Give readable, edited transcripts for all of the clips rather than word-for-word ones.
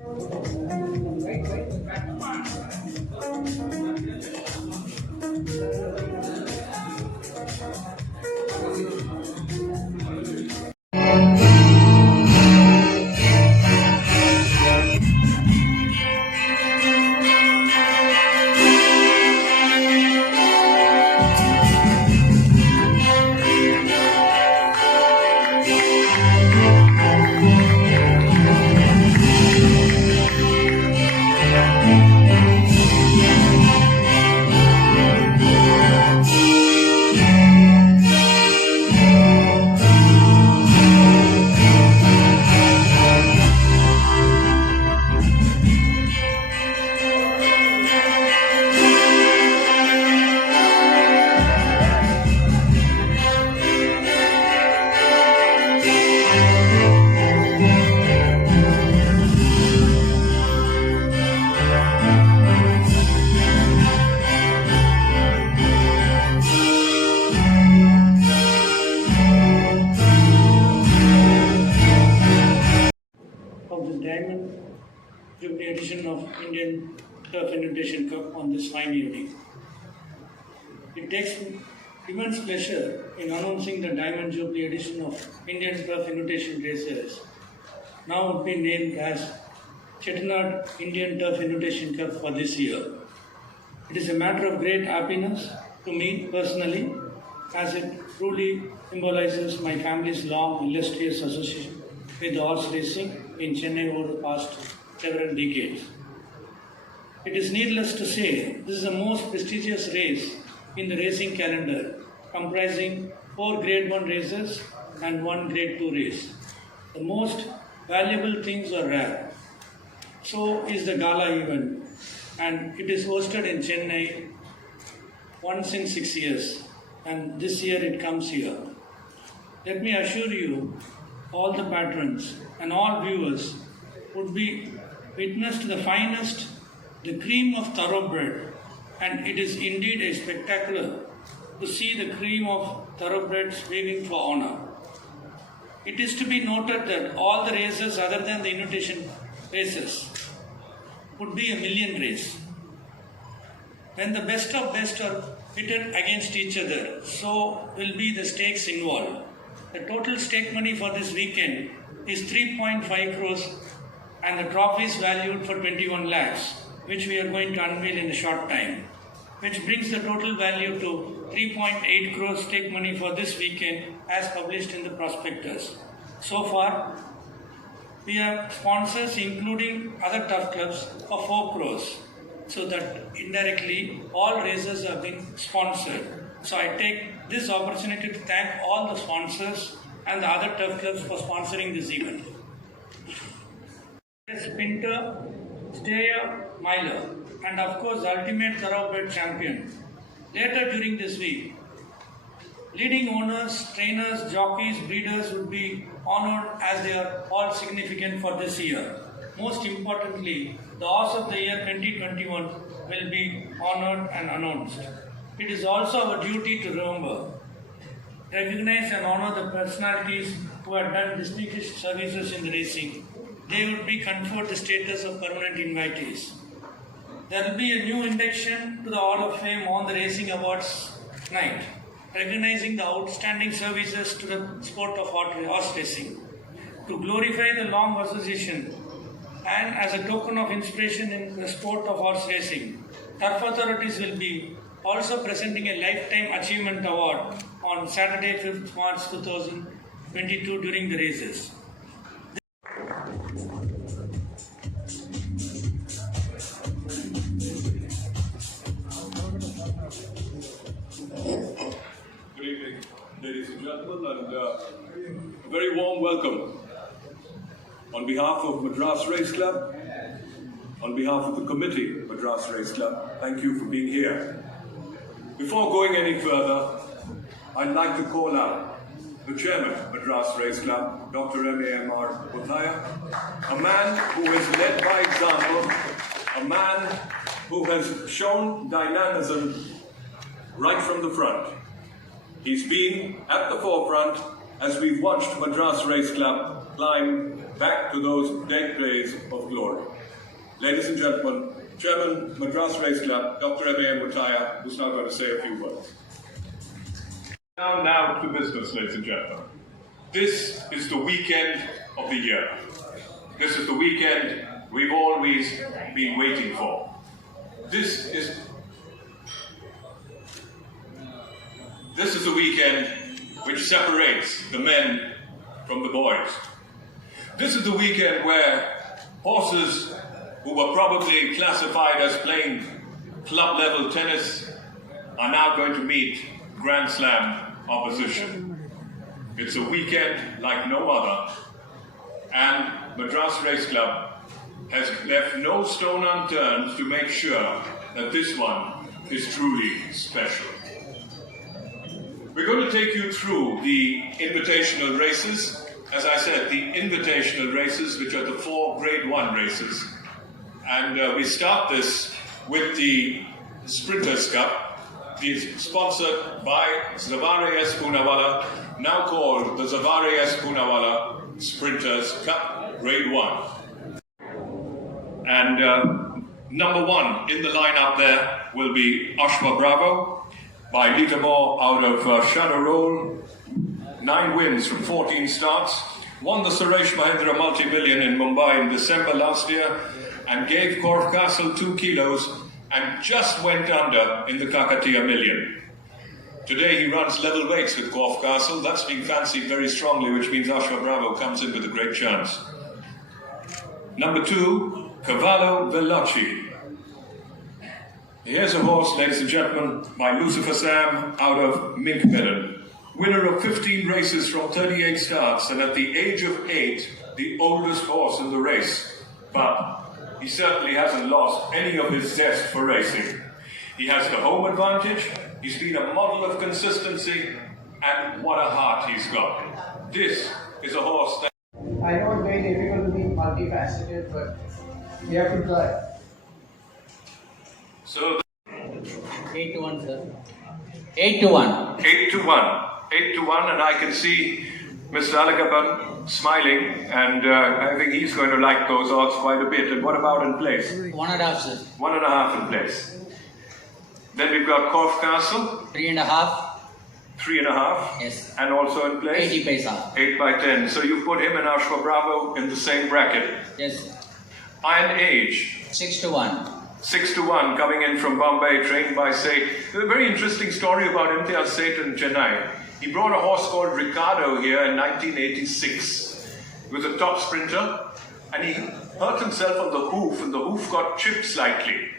Of the Diamond Jubilee edition of Indian Turf Invitation Cup on this fine evening. It takes immense pleasure in announcing the Diamond Jubilee edition of Indian Turf Invitation Races, now would be named as Chettinad Indian Turf Invitation Cup for this year. It is a matter of great happiness to me personally, as it truly symbolizes my family's long, illustrious association with horse racing in Chennai over the past several decades. It is needless to say, this is the most prestigious race in the racing calendar, comprising 4 Grade 1 races and 1 Grade 2 race. The most valuable things are rare. So is the gala event, and it is hosted in Chennai once in 6 years, and this year it comes here. Let me assure you, all the patrons and all viewers would be witness to the finest, the cream of thoroughbred, and it is indeed a spectacular to see the cream of thoroughbreds waving for honor. It is to be noted that all the races other than the invitation races would be a million race. When the best of best are pitted against each other, so will be the stakes involved. The total stake money for this weekend is 3.5 crores and the trophies valued for 21 lakhs, which we are going to unveil in a short time, which brings the total value to 3.8 crores stake money for this weekend as published in the prospectus. So far, we have sponsors including other turf clubs for 4 crores, so that indirectly all races have been sponsored. So I take this opportunity to thank all the sponsors and the other turf clubs for sponsoring this event. Sprinter, Stayer, Miler, and of course the ultimate thoroughbred champion. Later during this week, leading owners, trainers, jockeys, breeders would be honored as they are all significant for this year. Most importantly, the horse of the year 2021 will be honored and announced. It is also our duty to remember, recognize and honor the personalities who have done distinguished services in the racing. They would be conferred the status of permanent invitees. There will be a new induction to the Hall of Fame on the Racing Awards night, recognizing the outstanding services to the sport of horse racing. To glorify the long association and as a token of inspiration in the sport of horse racing, turf authorities will be also presenting a Lifetime Achievement Award on Saturday, 5th March 2022 during the races. Good evening, ladies and gentlemen, and a very warm welcome on behalf of Madras Race Club, on behalf of the committee, Madras Race Club. Thank you for being here. Before going any further, I'd like to call out the chairman of Madras Race Club, Dr. M.A.M.R. Bothaya, a man who has led by example, a man who has shown dynamism right from the front. He's been at the forefront as we've watched Madras Race Club climb back to those dead days of glory. Ladies and gentlemen, Chairman, Madras Race Club, Dr. M.A.M. Mutaya, who's now going to say a few words. Now to business, ladies and gentlemen. This is the weekend of the year. This is the weekend we've always been waiting for. This is the weekend which separates the men from the boys. This is the weekend where horses who were probably classified as playing club-level tennis are now going to meet Grand Slam opposition. It's a weekend like no other, and Madras Race Club has left no stone unturned to make sure that this one is truly special. We're going to take you through the invitational races. As I said, the invitational races, which are the 4 Grade 1 races. And we start this with the Sprinters Cup, sponsored by Zavare S. Poonawalla, now called the Zavare S. Poonawalla Sprinters Cup Grade 1. And number 1 in the lineup there will be Ashwa Bravo by Litamore out of Shadow Roll. 9 wins from 14 starts. Won the Suresh Mahendra Multi-Million in Mumbai in December last year and gave Corf Castle 2 kilos and just went under in the Kakatiya Million. Today he runs level weights with Corf Castle. That's being fancied very strongly, which means Ashwa Bravo comes in with a great chance. Number 2, Cavallo Veloci. Here's a horse, ladies and gentlemen, by Lucifer Sam out of Mink Midden. Winner of 15 races from 38 starts, and at the age of 8, the oldest horse in the race. But he certainly hasn't lost any of his zest for racing. He has the home advantage, he's been a model of consistency, and what a heart he's got. This is a horse that... I know it's very difficult to be multifaceted, but we have to try. So 8 to 1, sir. 8 to 1. 8 to 1. 8 to 1, and I can see Mr. Alakapan smiling, and I think he's going to like those odds quite a bit. And what about in place? 1.5, sir. 1.5 in place. Then we've got Corf Castle. 3.5. 3.5. Yes. And also in place? 80 paisa. 8 by 10. So you put him and Ashwa Bravo in the same bracket. Yes. Iron Age. 6 to 1. 6 to 1 coming in from Bombay, trained by Seth. There's a very interesting story about Indiyantv Seth in Chennai. He brought a horse called Ricardo here in 1986. He was a top sprinter, and he hurt himself on the hoof, and the hoof got chipped slightly.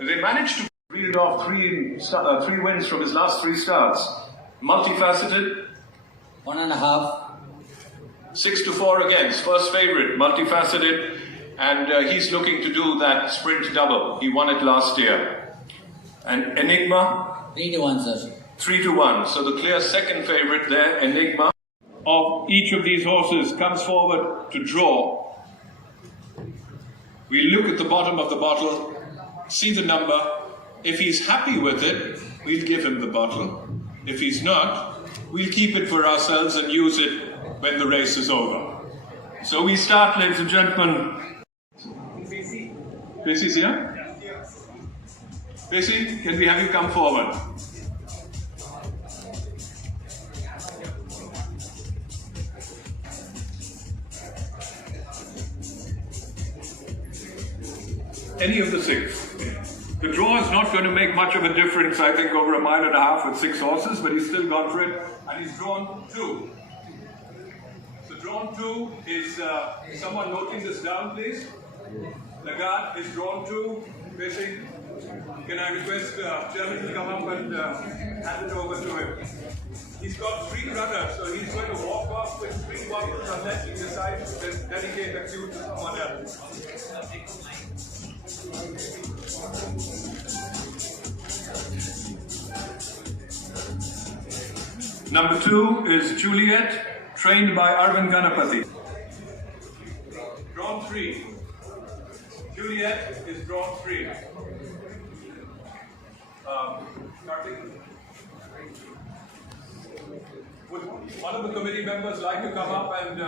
They managed to read off 3 wins from his last 3 starts. Multifaceted. 1.5. 6 to 4 against. First favorite, multifaceted. And he's looking to do that sprint double. He won it last year. And Enigma? 3 to 1, sir. 3 to 1. So the clear second favorite there, Enigma. Of each of these horses comes forward to draw. We look at the bottom of the bottle, see the number. If he's happy with it, we'll give him the bottle. If he's not, we'll keep it for ourselves and use it when the race is over. So we start, ladies and gentlemen. Basie's here? Basie, can we have you come forward? Any of the 6. The draw is not going to make much of a difference, I think, over 1.5 miles with 6 horses, but he's still gone for it, and he's drawn 2. So drawn 2 is, someone noting this down, please? Lagarde is drawn 2. Basie, can I request Chairman to come up and hand it over to him? He's got 3 runners, so he's going to walk off with 3 bottles unless he decides to dedicate a few to someone else. Number 2 is Juliet, trained by Arvind Ganapathy. Drawn 3. Juliet is drawn 3. Would one of the committee members like to come up and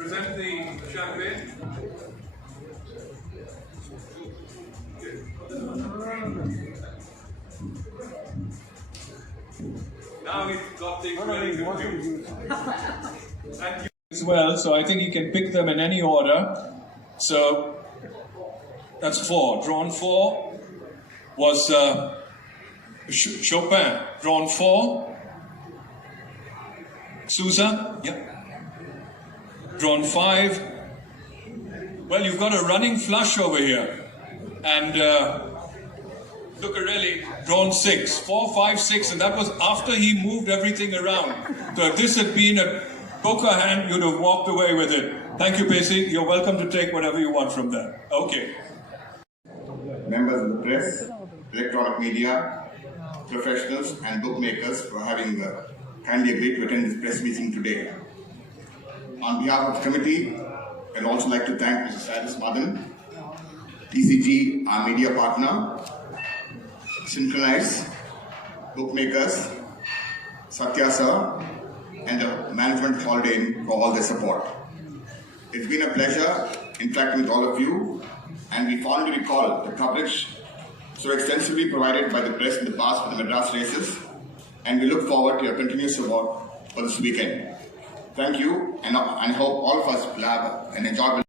present the champagne. Now we've got things really confused. And you as well, so I think you can pick them in any order. So that's 4. Drawn 4 was Chopin. Drawn 4. Sousa. Yep. Drawn 5. Well, you've got a running flush over here. And Lucarelli, drawn 6. 4, 5, 6. And that was after he moved everything around. So if this had been a poker hand, you'd have walked away with it. Thank you, Pacey. You're welcome to take whatever you want from there. Okay. Members of the press, electronic media, professionals and bookmakers for having kindly agreed to attend this press meeting today. On behalf of the committee, I'd also like to thank Mr. Cyrus Madan, TCG, our media partner, Synchronize, bookmakers, Satya sir, and the management Holiday Inn for all their support. It's been a pleasure interacting with all of you, and we fondly recall the coverage so extensively provided by the press in the past for the Madras races, and we look forward to your continued support for this weekend. Thank you, and I hope all of us will have an enjoyable